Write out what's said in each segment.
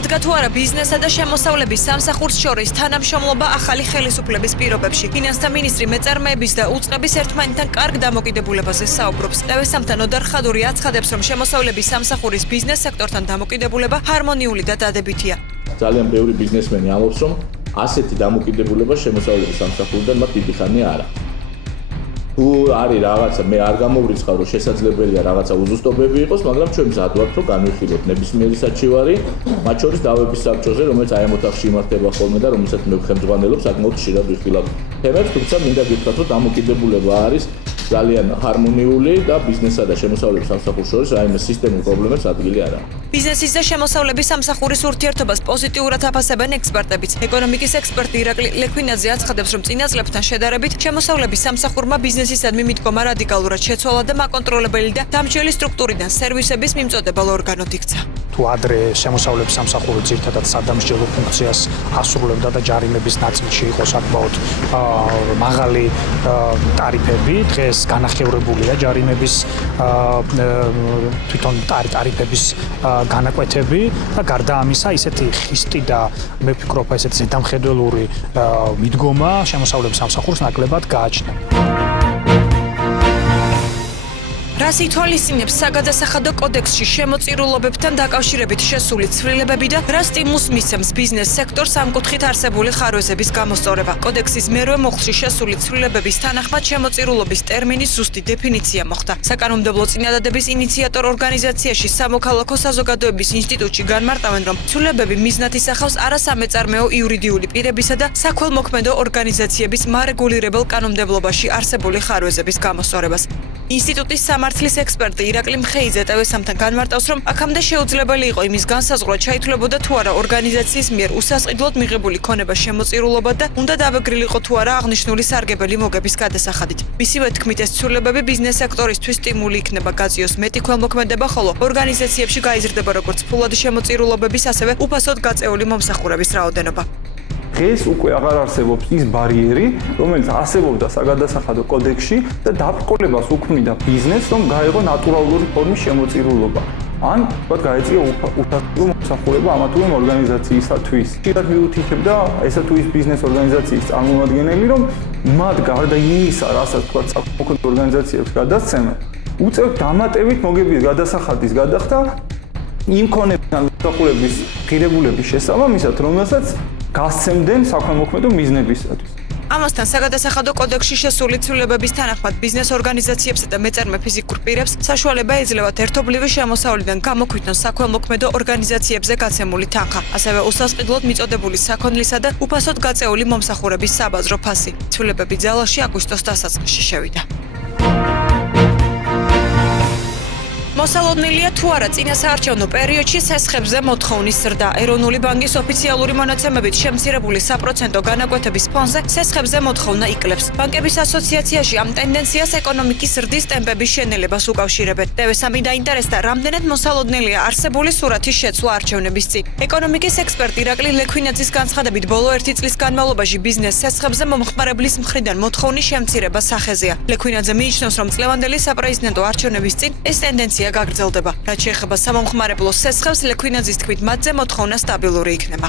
შედგა თუ არა ბიზნესსა და შემოსავლების სამსახურს შორის თანამშრომლობა ახალი ხელისუფლების პირობებში. ფინანსთა მინისტრი მეწარმეების და უწყების ერთმანეთთან კარგ დამოკიდებულებაზე საუბრობს. ტევესამთან ოდარ ხადური აცხადებს, რომ შემოსავლების სამსახურის ბიზნეს სექტორთან დამოკიდებულება ჰარმონიული და დადებითია. ძალიან ბევრი ბიზნესმენი ამბობს, რომ ასეთი დამოკიდებულება შემოსავლების სამსახურიდან მათ დიდი ხანია არა. თუ არის რაღაცა, მე არ გამოვრიცხავ, რომ შესაძლებელია რაღაცა უზუსტობები იყოს, მაგრამ ჩვენ მზად ვართ, რომ განვიხილოთ ნებისმიერი საჩივარი, მათ შორის დავების საბჭოზე, რომელიც აი ამ ოთახში იმართება ხოლმე და რომელსაც მე ვხემძღვანელობ, საკმაოდ ხშირად ვიხილავ თემებს, თუმცა მინდა გითხრათ, რომ დამოკიდებულება არის ძალიან ჰარმონიული და ბიზნესსა და შემოსავლების სამსახურს შორის რაიმე სისტემურ პრობლემებს ადგილი არ აქვს. ბიზნესის და შემოსავლების სამსახურის ურთიერთობას პოზიტიურად აფასებენ ექსპერტებიც. ეკონომიკის ექსპერტი ირაკლი ლექვინაძე აცხადებს, რომ წინა წლებთან შედარებით შემოსავლების სამსახურმა ბიზნესისადმი მიდგომა რადიკალურად შეცვალა და მაკონტროლებელი და დამჭრელი სტრუქტურიდან სერვისების მიმწოდებელ ორგანოდ იქცა. თუ ადრე შემოსავლების სამსახური ძირითადად სადამსჯელო ფუნქციას ასრულებდა და ჯარიმების ნაწილში იყო საკმაოდ მაღალი ტარიფები, დღეს განახევრებულია ჯარიმების თვითონ ტარიფების განაკვეთები და გარდა ამისა ისეთი ხისტი და მე ვფიქრობ ესეთი ზედამხედველური მიდგომა შემოსავლების სამსახურს ნაკლებად გააჩნია. რას ითვალისწინებს საგადასახადო კოდექსში შემოწირულობებთან დაკავშირებით შესული ცვლილებები და რა სტიმულს მისცემს ბიზნეს სექტორს ამ კუთხით არსებული ხარვეზების გამოსწორება. კოდექსის მერვე მოხსში შესული ცვლილებების თანახმად შემოწირულობის ტერმინის ზუსტი დეფინიცია მოხდა. საკანონმდებლო წინადადების ინიციატორ ორგანიზაციაში სამოქალაქო საზოგადოების ინსტიტუტში განმარტავენ, რომ ცვლილებები მიზნად ისახავს არასამეწარმეო იურიდიული პირებისა და საქველმოქმედო ორგანიზაციების მარეგულირებელ კანონმდებლობაში არსებული ხარვეზების გამოსწორებას. ინსტიტუტის სამართლის ექსპერტი ირაკლი მხეიძე ტევესამთან განმარტავს, რომ აქამდე შეუძლებელი იყო იმის განსაზღვრა ჩაითვლებოდა თუ არა ორგანიზაციის მიერ უსასყიდლოდ მიღებული ქონება შემოწირულობა და უნდა დავეგრილიყო თუ არა აღნიშნული სარგებელი მოგების გადასახადით. მისივე თქმით, ეს ცვლილებები ბიზნეს სექტორისთვის სტიმული იქნება გაწიოს მეტი ქველმოქმედება, ხოლო ორგანიზაციებში გაიზრდება როგორც ფულად შემოწირულობების, ასევე უფასოდ გაწეული მომსახურების რაოდენობა. დღეს უკვე აღარ არსებობს ის ბარიერი, რომელიც არსებობდა საგადასახადო კოდექსში და დაბრკოლებას უქმნიდა ბიზნესს, რომ გაეღო ნატურალური ფორმის შემოწირულობა. ან თქვათ გაეწია უთანხმო მომსახურება ამა თუ იმ ორგანიზაციისათვის. ხშირად მიუთითებდა ესა თუ ის ბიზნეს ორგანიზაციის წარმომადგენელი, რომ მათ გარდა იმისა, რასაც თქვათ საქველმოქმედო ორგანიზაციებს გადასცემენ, უწევთ დამატებით მოგების გადასახადის გადახდა იმ ქონებიდან მომსახურების ღირებულების შესაბამისად, რომელსაც გასცემდნენ საქველმოქმედო მიზნებისათვის. ამასთან საგადასახადო კოდექსში შესული ცვლილებების თანახმად ბიზნეს ორგანიზაციებსა და მეწარმე ფიზიკურ პირებს საშუალება ეძლევათ ერთობლივი შემოსავლიდან გამოქვეყნონ საქველმოქმედო ორგანიზაციებზე გაცემული თანხა, ასევე უსასყიდლოდ მიწოდებული საქონლისა და უფასოდ გაწეული მომსახურების საბაზრო ფასი. ცვლილებები ძალაში აგვისტოს დასაწყისში შევიდა. მოსალოდნელია თუ არა წინასაარჩევნო პერიოდში სესხებზე მოთხოვნის ზრდა. ეროვნული ბანკის ოფიციალური მონაცემებით შემცირებული საპროცენტო განაკვეთების ფონზე სესხებზე მოთხოვნა იკლებს. ბანკების ასოციაციაში ამ ტენდენციას ეკონომიკის ზრდის ტემპების შენელებას უკავშირებენ. ტევესამი დაინტერესდა, რამდენად მოსალოდნელია არსებული სურათის შეცვლა არჩევნების წინ. ეკონომიკის ექსპერტი ირაკლი ლექვინაძის განცხადებით, ბოლო 1 წლის განმავლობაში ბიზნეს სესხებზე მომხმარებლის მხრიდან მოთხოვნის შემცირება სახეზეა. ლექვინაძე მიიჩნევს, რომ წლევანდელი საპრეზიდენტო არჩევნების წინ ეს ტენდენცია გაგრძელდება. რაც შეეხება სამომხმარებლო სესხებს, ლექვინაძის თქმით, მათზე მოთხოვნა სტაბილური იქნება.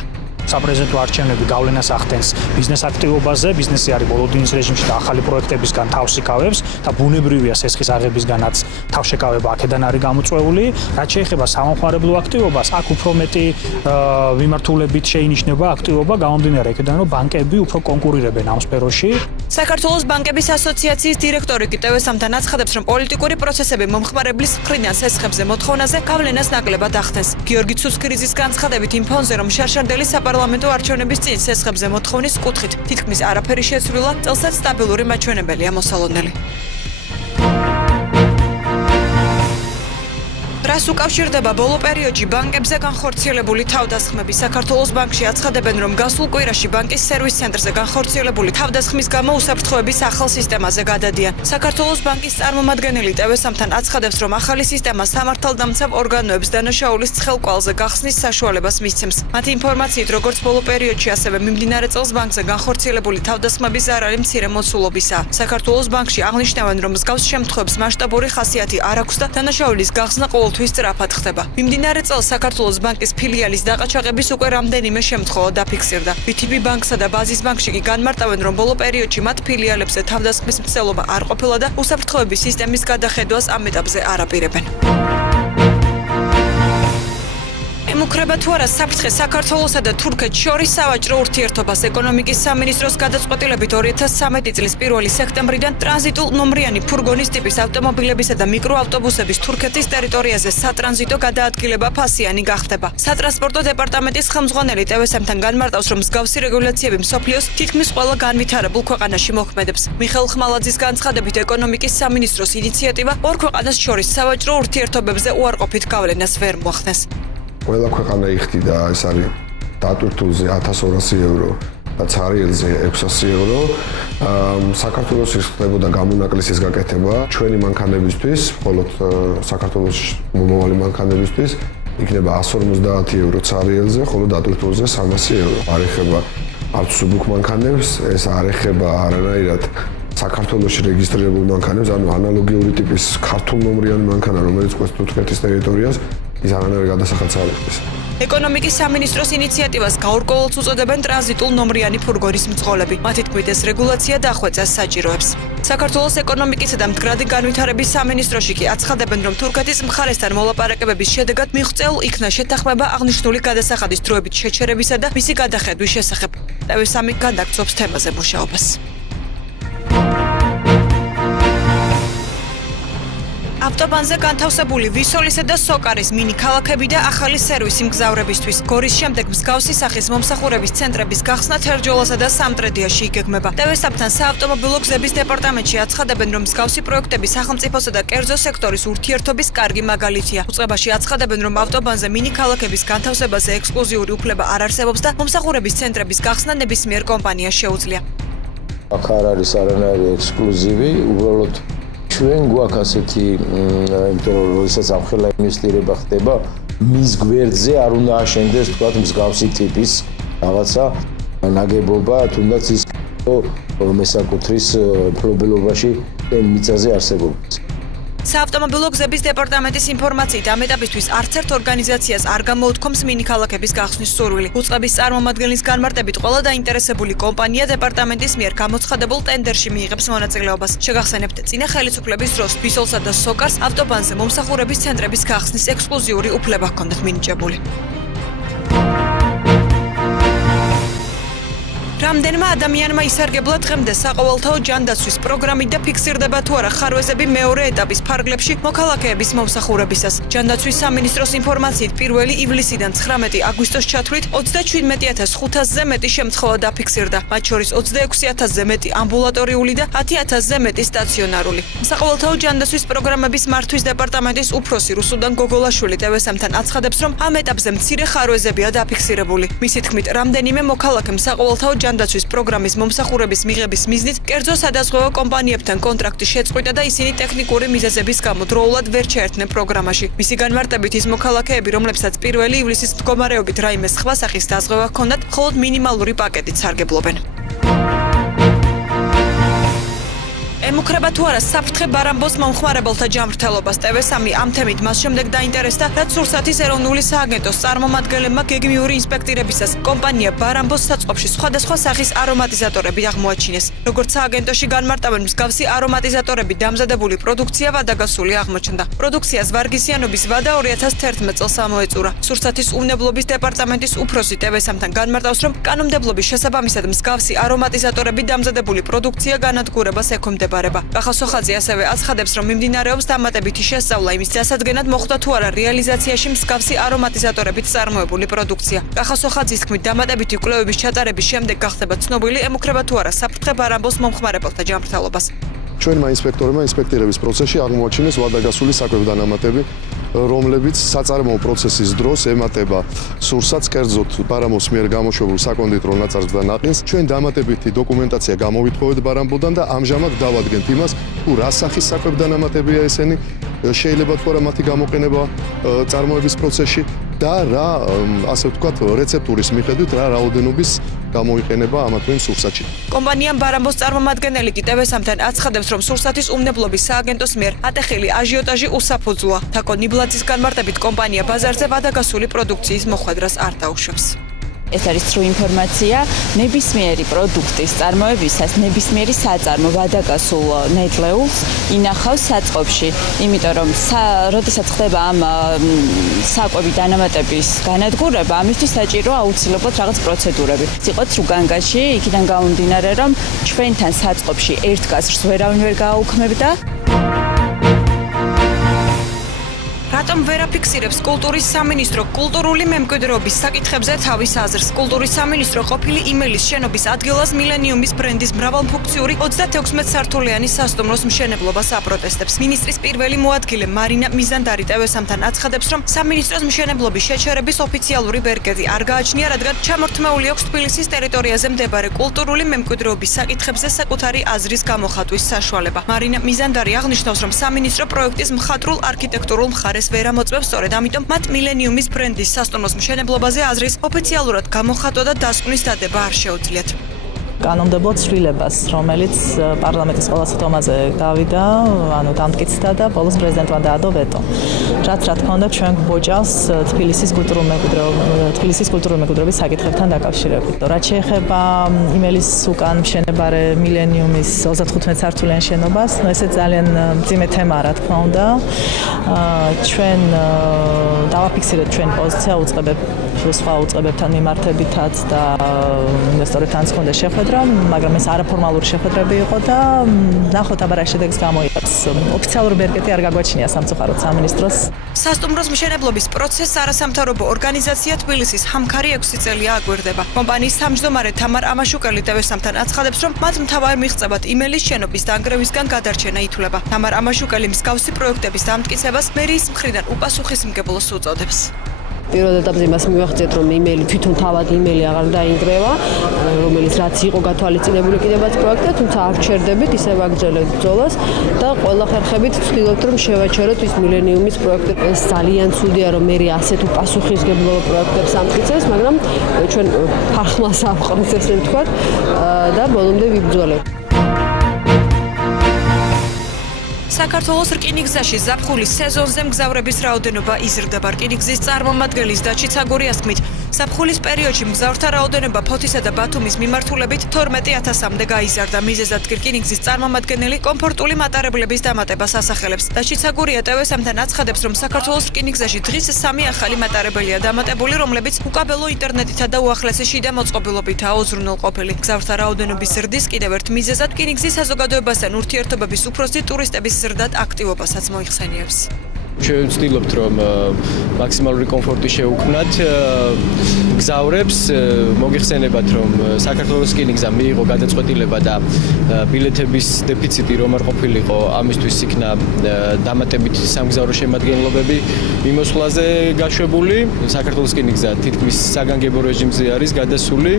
საპრეზიდენტო არჩევნები გავლენას ახდენს ბიზნეს აქტივობაზე, ბიზნესი არის ბოლოდინის რეჟიმში და ახალი პროექტებისგან თავს იკავებს და ბუნებრივია სესხის აღებისგანაც თავშეკავება აქედან არის გამოწვეული. რაც შეეხება სამომხმარებლო აქტივობას, აქ უფრო მეტი მიმართულებით შეინიშნება აქტივობა გამომდინარე იქიდან, რომ ბანკები უფრო კონკურირებენ ამ სფეროში. საქართველოს ბანკების ასოციაციის დირექტორი ტევესამთან აცხადებს, რომ პოლიტიკური პროცესები მომხმარებლის მხრიდან სესხებზე მოთხოვნაზე გავლენას ნაკლებად ახდენს. გიორგი ცუცქირიძის განცხადებით იმ ფონზე, რომ შარშანდელი საპარლამენტო არჩევნების წინ სესხებზე მოთხოვნის კუთხით თითქმის არაფერი შეცვლილა, წელსაც სტაბილური მაჩვენებელია მოსალოდნელი. რას უკავშირდება ბოლო პერიოდში ბანკებზე განხორციელებული თავდასხმები? საქართველოს ბანკში აცხადებენ, რომ გასულ კვირაში ბანკის სერვის ცენტრზე განხორციელებული თავდასხმის გამო უსაფრთხოების ახალ სისტემაზე გადადიან. საქართველოს ბანკის წარმომადგენელი ტევესამთან აცხადებს, რომ ახალი სისტემა სამართალდამცავ ორგანოებს დანაშაულის ცხელკვალზე გახსნის საშუალებას მისცემს. მათი ინფორმაციით, როგორც ბოლო პერიოდში, ასევე მიმდინარე წელს ბანკზე განხორციელებული თავდასხმების ზარალი მცირე მოცულობისაა. საქართველოს ბანკში აღნიშნავენ, რომ მსგავს შემთხვევებს მასშტაბური ხასიათი არ აქვს და დანაშაულის გახსნა ყოველთვის თუ სწრაფად ხდება. მიმდინარე წელს საქართველოს ბანკის ფილიალის დაყაჩაღების უკვე რამდენიმე შემთხვევა დაფიქსირდა. BTB ბანკსა და ბაზის ბანკში კი განმარტავენ, რომ ბოლო პერიოდში მათ ფილიალებზე თავდასხმის მცდელობა არ ყოფილა და უსაფრთხოების სისტემის გადახედვას ამ ეტაპზე არ აპირებენ. ემუქრება თუ არა საფრთხე საქართველოსა და თურქეთს შორის სავაჭრო ურთიერთობას ეკონომიკის სამინისტროს გადაწყვეტილებით 2013 წლის 1 სექტემბრიდან ტრანზიტულ ნომრიანი ფურგონის ტიპის ავტომობილებისა და მიკროავტობუსების თურქეთის ტერიტორიაზე სატრანზიტო გადაადგილება ფასიანი გახდება. სატრანსპორტო დეპარტამენტის ხელმძღვანელი TVSM-თან განმარტავს, რომ მსგავსი რეგულაციები მსოფლიოს თითქმის ყველა განვითარებულ ქვეყანაში მოქმედებს. მიხეილ ხმალაძის განცხადებით, ეკონომიკის სამინისტროს ინიციატივა ორ ქვეყანას შორის სავაჭრო ურთიერთობებზე უარყოფით გავლენას ვერ მოახდენს. ყველა ქვეყანა იხდიდა, ეს არის დატვირთულზე 1200 евро და ცარიელზე 600 евро. საქართველოს ხდებოდა გამონაკლისის გაკეთება ჩვენი მანქანებისთვის, მხოლოდ საქართველოს მომავალი მანქანებისთვის იქნება 150 евро ცარიელზე, ხოლო დატვირთულზე 300 евро. არ ეხება არც სუბუქ მანქანებს, ეს არ ეხება არანაირად საქართველოში რეგისტრირებულ მანქანებს, ანუ ანალოგიური ტიპის ქართულ ნომრიანი მანქანა, რომელიც ყავს თურქეთის ტერიტორიას, ის არანაირ გადასახადს არ ეხება. ეკონომიკის სამინისტროს ინიციატივას გაურკვევლად უწოდებენ ტრანზიტულ ნომრიანი ფურგონის მძღოლები. მათი თქმით, ეს რეგულაცია დახვეწას საჭიროებს. საქართველოს ეკონომიკისა და მდგრადი განვითარების სამინისტროში კი აცხადებენ, რომ თურქეთის მხარესთან მოლაპარაკებების შედეგად მიღწეულ იქნა შეთანხმება აღნიშნული გადასახადის დროებით შეჩერებისა და მისი გადახედვის შესახებ. TV3 გადაგწობს თემაზე მუშაობას. ავტობანზე განთავსებული ვისოლისა და სოკარის მინი ქალაქები და ახალი სერვისი მგზავრებისთვის. გორის შემდეგ მსგავსი სახის მომსახურების ცენტრების გახსნა თერჯოლასა და სამტრედიაში იგეგმება. TV3-თან საავტომობილო გზების დეპარტამენტში აცხადებენ, რომ მსგავსი პროექტები სახელმწიფოსა და კერძო სექტორის ურთიერთობის კარგი მაგალითია. უწყებაში აცხადებენ, რომ ავტობანზე მინი ქალაქების განთავსებაზე ექსკლუზიური უფლება არ არსებობს და მომსახურების ცენტრების გახსნა ნებისმიერ კომპანიას შეუძლია. აქ არ არის არანაირი ექსკლუზივი, უბრალოდ ჩვენ გვაქვს ასეთი, იმიტომ რომ როდესაც ამხელა ინვესტირება ხდება, მის გვერდზე არ უნდა აშენდეს თქვათ მსგავსი ტიპის რაღაცა ნაგებობა, თუნდაც ის მესაკუთრის მფლობელობაში მიწაზე არსებობს. საავტომობილო გზების დეპარტამენტის ინფორმაციით ამ ეტაპისთვის არც ერთ ორგანიზაციას არ გამოუთქვამს მინი ქალაქების გახსნის სურვილი. უწყების წარმომადგენლის განმარტებით, ყველა დაინტერესებული კომპანია დეპარტამენტის მიერ გამოცხადებულ ტენდერში მიიღებს მონაწილეობას. შეგახსენებთ, წინა ხელისუფლების დროს ვისოლსა და სოკარს ავტობანზე მომსახურების ცენტრების გახსნის ექსკლუზიური უფლება ჰქონდათ მინიჭებული. რამდენმა ადამიანმა ისარგებლა დღემდე საყოველთაო ჯანდაცვის პროგრამით და ფიქსირდება თუ არა ხარვეზები მეორე ეტაპის ფარგლებში მოქალაქეების მომსახურებისას. ჯანდაცვის სამინისტროს ინფორმაციით 1 ივლისიდან 19 აგვისტოს ჩათვლით 37500-ზე მეტი შემთხვევა დაფიქსირდა. მათ შორის 26000-ზე მეტი ამბულატორიული და 10000-ზე მეტი სტაციონარული. საყოველთაო ჯანდაცვის პროგრამების მართვის დეპარტამენტის უფროსი რუსუდან გოგოლაშვილი TV3-თან აცხადებს, რომ ამ ეტაპზე მცირე ხარვეზებია დაფიქსირებული. მისი თქმით, რამდენიმე მოქალაქემ საყოველთაო ჯანდაცვის პროგრამის მომსახურების მიღების მიზნით კერძო სადაზღვევო კომპანიებთან კონტრაქტი შეწყვიტა და ისინი ტექნიკური მიზეზების გამო დროულად ვერ ჩაერთნენ პროგრამაში. მისი განმარტებით, ის მოქალაქეები, რომლებსაც 1 ივლისის მდგომარეობით რაიმე სხვა სახის დაზღვევა ჰქონდათ, მხოლოდ მინიმალური პაკეტით სარგებლობენ. ემუქრება თუ არა საფრთხე ბარამბოს მომხმარებელთა ჯანმრთელობას. TV3 ამ თემით მას შემდეგ დაინტერესდა, რაც სურსათის ეროვნული სააგენტოს წარმომადგენლებმა გეგმიური ინსპექტირებისას კომპანია ბარამბოს საწყობში სხვადასხვა სახის არომატიზატორები აღმოაჩინეს. როგორც სააგენტოში განმარტავენ, მსგავსი არომატიზატორები დამზადებული პროდუქცია ვადაგასული აღმოჩნდა. პროდუქციას ვარგისიანობის ვადა 2011 წელს ამოეწურა. სურსათის უნებლობის დეპარტამენტის უფროსი TV3-თან განმარტავს, რომ კანონმდებლობის შესაბამისად მსგავსი არომატიზატორები დამზადებული პროდუქცია განადგურებას ექვემდებარება. კახასოხაძე ასევე აცხადებს, რომ მიმდინარეობს დამატებითი შესწავლა იმის დასადგენად მოხდა თუ არა რეალიზაციაში მსგავსი არომატიზატორებით წარმოებული პროდუქცია. კახასოხაძის თქმით, დამატებითი კვლევების ჩატარების შემდეგ გახდება ცნობილი, ემუქრება თუ არა საფრთხე ბარამბოს მომხმარებელთა ჯანმრთელობას. ჩვენმა ინსპექტორებმა ინსპექტირების პროცესში აღმოაჩინეს ვადაგასული საკვებდანამატები, რომლებიც საწარმოო პროცესის დროს ემატება სურსათს, კერძოდ ბარამბოს მიერ გამოშვებულ საკონდიტრო ნაწარმს და ნაყინს. ჩვენ დამატებითი დოკუმენტაცია გამოვითხოვეთ ბარამბოდან და ამჟამად დავადგენთ იმას, თუ რა სახის საკვებდანამატებია ესენი, შეიძლება თუ არა მათი გამოყენება წარმოების პროცესში და რა, ასე ვთქვათ, რეცეპტურის მიხედვით რა რაოდენობის გამოიყენება ამა თუ იმ სურსათში. კომპანიამ ბარამბოს წარმომადგენელი კი TV3-თან აცხადებს, რომ სურსათის უმნებლობის სააგენტოს მიერ ატეხილი აჟიოტაჟი უსაფუძვოა. თაკო ნიბლაძის განმარტებით კომპანია ბაზარზე ვადაგასული პროდუქციის მოხვედრას არ დაუშვებს. ეს არის true ინფორმაცია. ნებისმიერი პროდუქტის წარმოებისას ნებისმიერი საწარმო ვადაგასულ ნედლეულს ინახავს საწყობში, იმიტომ რომ როდესაც ხდება ამ საკვები დანამატების განადგურება, ამისთვის საჭიროა აუცილებლად რაღაც პროცედურები. იყო ცრუგანგაში, იქიდან გამომდინარე, რომ ჩვენთან საწყობში ერთ გაზრს ვერავინ ვერ გააუქმებდა. რატომ ვერ აფიქსირებს კულტურის სამინისტრო კულტურული მემკვიდრეობის საკითხებზე თავის აზრს? კულტურის სამინისტრო ყოფილი იმელის შენობის ადგილას მილენიუმის ბრენდის მრავალფუნქციური 36 სართულიანი სასტუმროს მშენებლობას აპროტესტებს. მინისტრის პირველი მოადგილე მარინა მიზანდარი TV3-თან აცხადებს, რომ სამინისტროს მშენებლობის შეჩერების ოფიციალური ვერკეტი არ გააჩნია, რადგან ჩამორთმეული აქვს თბილისის ტერიტორიაზე მდებარე კულტურული მემკვიდრეობის საკითხებზე საკუთარი აზრის გამოხატვის საშუალება. მარინა მიზანდარი აღნიშნავს, რომ სამინისტრო პროექტის მხატვრულ არქიტექტურულ მხარეს ვერ ამოწმებს, სწორედ ამიტომ მათ მილენიუმის ბრენდის სასტუმროს მშენებლობაზე აზრის ოფიციალურად გამოხატვა და დასკვნის დადება არ შეუძლიათ. კანონმდებლო ცვლილებას, რომელიც პარლამენტის ყველა სხდომაზე გავიდა, დამტკიცდა და ბოლოს პრეზიდენტმა დაადო ვეტო. რაც რა თქმა უნდა ჩვენ გვბოჭავს თბილისის კულტურული მემკვიდრეობის საკითხებთან დაკავშირებით. რაც შეეხება იმელის უკან მშენებარე მილენიუმის 35 სართულიან შენობას, ესე ძალიან მძიმე თემაა, რა თქმა უნდა. ჩვენ დავაფიქსირეთ ჩვენ პოზიცია სხვა უწყებებთან მიმართებითაც და ინვესტორებთან ჰქონდა შეხვედრა, მაგრამ ეს არაფორმალური შეხვედრები იყო და ნახოთ აბა რა შედეგს გამოიღებს. ოფიციალური ვერკეტი არ გაგვაჩნია სამწუხაროდ სამინისტროს. სასტუმროს მშენებლობის პროცესს არასამთავრობო ორგანიზაცია თბილისის ჰამქარი 6 წელია აგვერდება. კომპანიის თავმჯდომარე თამარ ამაშუკელი TV3-თან აცხადებს, რომ მათ მთავარ მიღწევად იმელის შენობის დანგრევისგან გადარჩენა ითვლება. თამარ ამაშუკელი მსგავსი პროექტების დამტკიცებას მერიის მხრიდან უპასუხისმგებლოს უწოდებს. პირველ ეტაპზე მას მივახციეთ, რომ იმელი თვითონ თავად იმელი აღარ დაინგრევა, რომელიც რაც იყო გათვალისწინებული კიდევაც პროექტი, თუმცა არ ჩერდებით, ისევ აგრძელებთ ბრძოლას და ყველა ხერხებით ვცდილობთ, რომ შევაჩეროთ ის მილენიუმის პროექტი. ეს ძალიან ცუდია, რომ მერი ასეთ უპასუხისმგებლო პროექტებს ამტკიცებს, მაგრამ ჩვენ ფარხმას ავყავთ, ესე ვთქვათ, და ბოლომდე ვიბრძოლებთ. საქართველოს რკინიგზაში ზაფხულის სეზონზე მგზავრების რაოდენობა იზრდება. რკინიგზის წარმომადგენლის დაჩი ცაგურიას თქმით, ზაფხულის პერიოდში მგზავრთა რაოდენობა ფოთისა და ბათუმის მიმართულებით 12,000-მდე გაიზარდა. მიზეზად რკინიგზის წარმომადგენელი კომფორტული მატარებლების დამატებას ასახელებს. დაჩი ცაგურია TV3-თან აცხადებს, რომ საქართველოს რკინიგზაში დღის 3 ახალი მატარებელია დამატებული, რომლებიც უკაბელო ინტერნეტითა და უახლესი შიდა მოწყობილობითაა უზრუნველყოფილი. მგზავრთა რაოდენობის ზრდის კიდევ ერთ მიზეზად რკინიგზის საზოგადოებასთან ურთიერთობების უფროსი ტურისტების ზრდად აქტივობასაც მოიხსენიებს. ჩვენ ვცდილობთ, რომ მაქსიმალური კომფორტი შევუქმნათ მგზავრებს. მოგიხსენებათ, რომ საქართველოს რკინიგზა მიიღო გადაწყვეტილება და ბილეთების დეფიციტი რომ არ ყოფილიყო, ამისთვის იქნა დამატებით სამგზავრო შემადგენლობები მიმოსვლაზე გაშვებული. საქართველოს რკინიგზა თითქმის საგანგებო რეჟიმზე არის გადასული.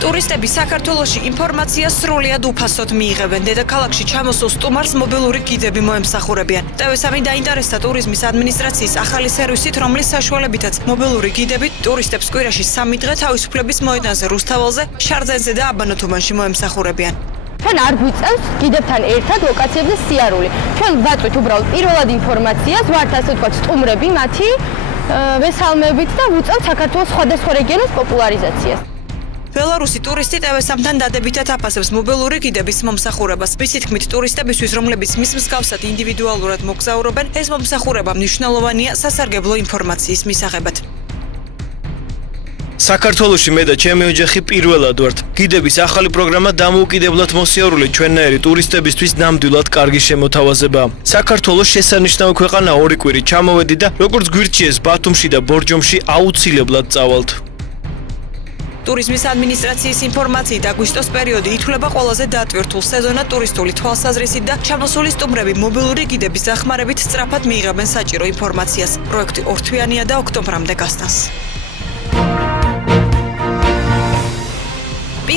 ტურისტები საქართველოში ინფორმაციას სრულიად უფასოდ მიიღებენ. დედაქალაქში ჩამოსულ სტუმარს მობილური გიდები მოემსახურებიან. TV3 დაინტერესდა ტურიზმის ადმინისტრაციის ახალი სერვისით, რომლის საშუალებითაც მობილური გიდები ტურისტებს კვირაში 3 დღე თავისუფლების მოედანზე, რუსთაველზე, შარძენზე და აბანოთუმანში მოემსახურებიან. ჩვენ არ გვიწევს გიდებთან ერთად ლოკაციებზე სიარული. ჩვენ ვაწვით უბრალოდ პირველად ინფორმაციას, ვართ ასე ვთქვათ სტუმრები მათი მესალმებით და ვუწევთ საქართველოს სხვადასხვა რეგიონის პოპულარიზაციას. ბელარუსი ტურისტი TV3-თან დადებითად აფასებს მობილური გიდების მომსახურებას. მისი თქმით, ტურისტებისთვის, რომლებიც მის მსგავსად ინდივიდუალურად მოგზაურობენ, ეს მომსახურება მნიშვნელოვანია სასარგებლო ინფორმაციის მისაღებად. საქართველოში მე და ჩემი ოჯახი პირველად ვართ. გიდების ახალი პროგრამა დამოუკიდებლად მოსიარულე ჩვენნაირი ტურისტებისთვის ნამდვილად კარგი შემოთავაზებაა. საქართველოს შესანიშნავი ქვეყანა ორი კვირი ჩამოვედი და როგორც გვირჩიეს ბათუმში და ბორჯომში აუცილებლად წავალთ. ტურიზმის ადმინისტრაციის ინფორმაციით აგვისტოს პერიოდი ითვლება ყველაზე დატვირთულ სეზონად ტურისტული თვალსაზრისით და ჩამოსული სტუმრები მობილური გიდების დახმარებით სწრაფად მიიღებენ საჭირო ინფორმაციას. პროექტი ორთვიანია და ოქტომბრამდე გასტანს.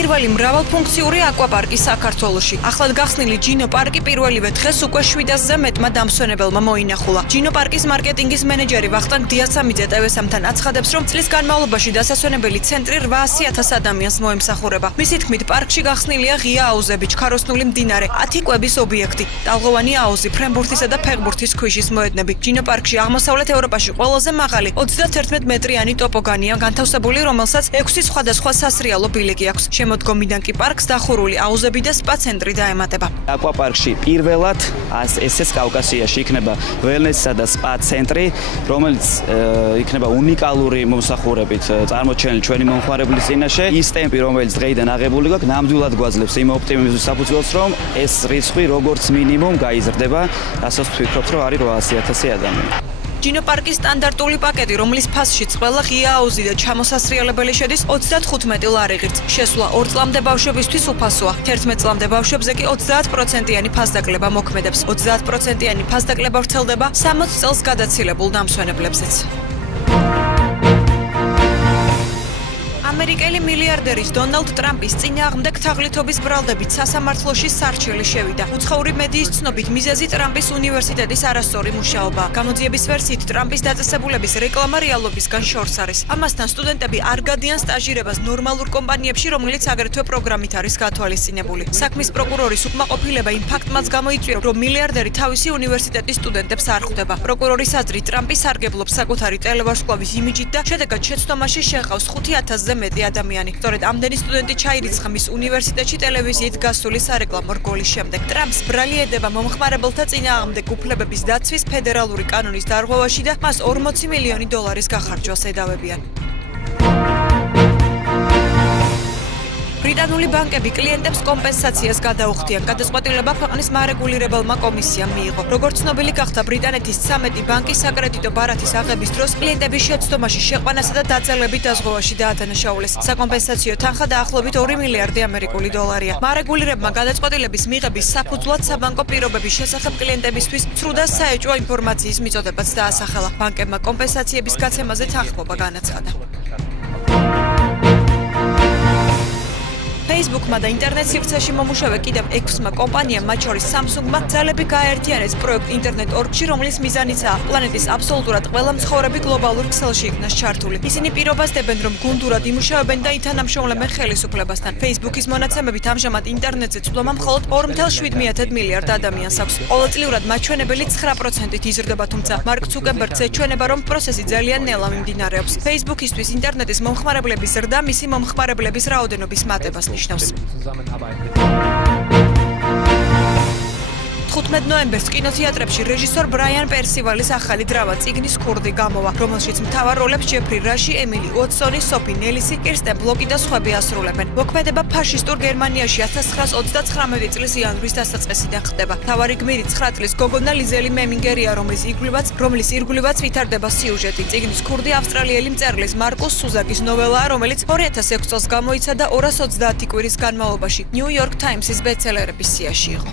პირველი მრავალფუნქციური აკვაპარკი საქართველოში. ახლად გახსნილი ჯინო პარკი პირველივე დღეს უკვე 700-ზე მეტმა დამსვენებელმა მოინახულა. ჯინო პარკის მარკეტინგის მენეჯერი ვახტანგ დიასამიძე ტევესამთან აცხადებს, რომ წლის განმავლობაში დასასვენებელი ცენტრი 800,000 ადამიანს მოემსახურება. მისი თქმით, პარკში გახსნილია ღია აუზები, ჩქაროსნული მდინარე, 10 კვების ობიექტი, ტალღოვანი აუზი, ფრენბურთისა და ფეხბურთის ქვიშის მოედნები. ჯინო პარკში აღმოსავლეთ ევროპაში ყველაზე მაღალი 31 მეტრიანი ტოპოგანია განთავსებული, რომელსაც 6 სხვადასხვა სასრიალო ბილიკი აქვს. შემოდგომიდან კი პარკს დახურული აუზები და სპა ცენტრი დაემატება. აკვაპარკში პირველად ესეც კავკასიაში იქნება ველნესსა და სპა ცენტრი, რომელიც იქნება უნიკალური მომსახურებით წარმოჩენილი ჩვენი მომხმარებლის წინაშე. ის ტემპი, რომელიც დღეიდან აღებული გაქვს, ნამდვილად გვაძლევს იმ ოპტიმიზმის საფუძველს, რომ ეს რიცხვი როგორც მინიმუმ გაიზრდება, რასაც ვფიქრობთ, რომ არის 800,000 ადამიანი. ჯინო პარკის სტანდარტული პაკეტი, რომლის ფასშიც ყველა ღია აუზი და ჩამოსასრიალებელი შედის 35 ლარი ღირს. შესვლა 2 წლამდე ბავშვებისთვის უფასოა. 11 წლამდე ბავშვებზე კი 30%-იანი ფასდაკლება მოქმედებს. 30%-იანი ფასდაკლება ვრცელდება 60 წელს გადაცილებულ დამსვენებლებზეც. ამერიკელი მილიარდერის დონალდ ტრამპის წინააღმდეგ თაღლითობის ბრალდებით სასამართლოში სარჩელი შევიდა. უცხოური მედიის ცნობით, მიზეზი ტრამპის უნივერსიტეტის არასწორი მუშაობა. გამოძიების ვერსიით, ტრამპის დაწესებულების რეკლამა რეალობისგან შორს არის. ამასთან სტუდენტები არ გადიან სტაჟირებას ნორმალურ კომპანიებში, რომელიც აგრეთვე პროგრამით არის გათვალისწინებული. საქმის პროკურორის უკმაყოფილება იმ ფაქტმაც გამოიწვია, რომ მილიარდერი თავისი უნივერსიტეტის სტუდენტებს არ ხვდება. პროკურორის აზრით, ტრამპი სარგებლობს საკუთარი ტელევარსკვლავის იმიჯით და შედეგად შეცდომაში შეყავს 5,000-ზე მეტი ადამიანი. სწორედ ამდენი სტუდენტი ჩაირიცხა მის უნივერსიტეტში ტელევიზიით გასული სარეკლამო რგოლის შემდეგ. ტრამპს ბრალი ედება მომხმარებელთა წინააღმდეგ უფლებების დაცვის ფედერალური კანონის დარღვევაში და მას 40 მილიონი დოლარის გახარჯვას ედავებიან. ბრიტანული ბანკები კლიენტებს კომპენსაციას გადაუხდიან. გადაწყვეტილება ქვეყნის მარეგულირებელმა კომისიამ მიიღო. როგორც ცნობილი გახდა, ბრიტანეთის 13 ბანკი საკრედიტო ბარათის აღების დროს კლიენტების შეცდომაში შეყვანასა და დაძალებით დაზღვევაში დაადანაშაულეს. საკომპენსაციო თანხა დაახლოებით 2 მილიარდი ამერიკული დოლარია. მარეგულირებმა გადაწყვეტილების მიღების საფუძვლად საბანკო პირობების შესახებ კლიენტებისთვის ცრუ და საეჭვო ინფორმაციის მიწოდებაც დაასახელა. ბანკებმა კომპენსაციების გაცემაზე თანხმობა განაცხადა. Facebook-მა და ინტერნეტ სივრცეში მომუშავე კიდევ 6-მა კომპანიამ, მათ შორის Samsung-მა, ძალები გააერთიანეს პროექტ Internet.org-ში, რომლის მიზანიცაა პლანეტის აბსოლუტურად ყველა მცხოვრები გლობალურ ქსელში იქნას ჩართული. ისინი პირობასდებენ, რომ გუნდურად იმუშავებენ და ითანამშრომლებენ ხელისუფლებასთან. Facebook-ის მონაცემებით ამჟამად ინტერნეტზე წვდომა მხოლოდ 2.7 მილიარდ ადამიანს აქვს. ყოველწლიურად მაჩვენებელი 9%-ით იზრდება, თუმცა მარკ ცუკერბერგს ეჩვენება, რომ პროცესი ძალიან ნელა მიმდინარეობს. Facebook-ისთვის ინტერნეტის მომხმარებლების ზრდა მისი მომხმარებლების რაოდენობის მატებას ნიშნავს. 15 ნოემბერს კინოთეატრებში რეჟისორ ბრაიან პერსივალის ახალი დრამა წიგნის ქურდი გამოვა, რომელშიც მთავარ როლებს ჯეფრი რაში, ემილი უოტსონი, სოფი ნელისი, კირსტენ ბლოკი და სხვები ასრულებენ. მოქმედება ფაშისტურ გერმანიაში 1939 წლის იანვრის დასაწყისიდან ხდება. მთავარი გმირი 9 წლის გოგონა ლიზელი მემინგერია, რომლის ირგვლივაც ვითარდება სიუჟეტი. წიგნის ქურდი ავსტრალიელი მწერლის მარკუს სუზაკის ნოველაა, რომელიც 2006 წელს გამოიცა და 230 კვირის განმავლობაში New York Times-ის ბესტსელერების სიაში იყო.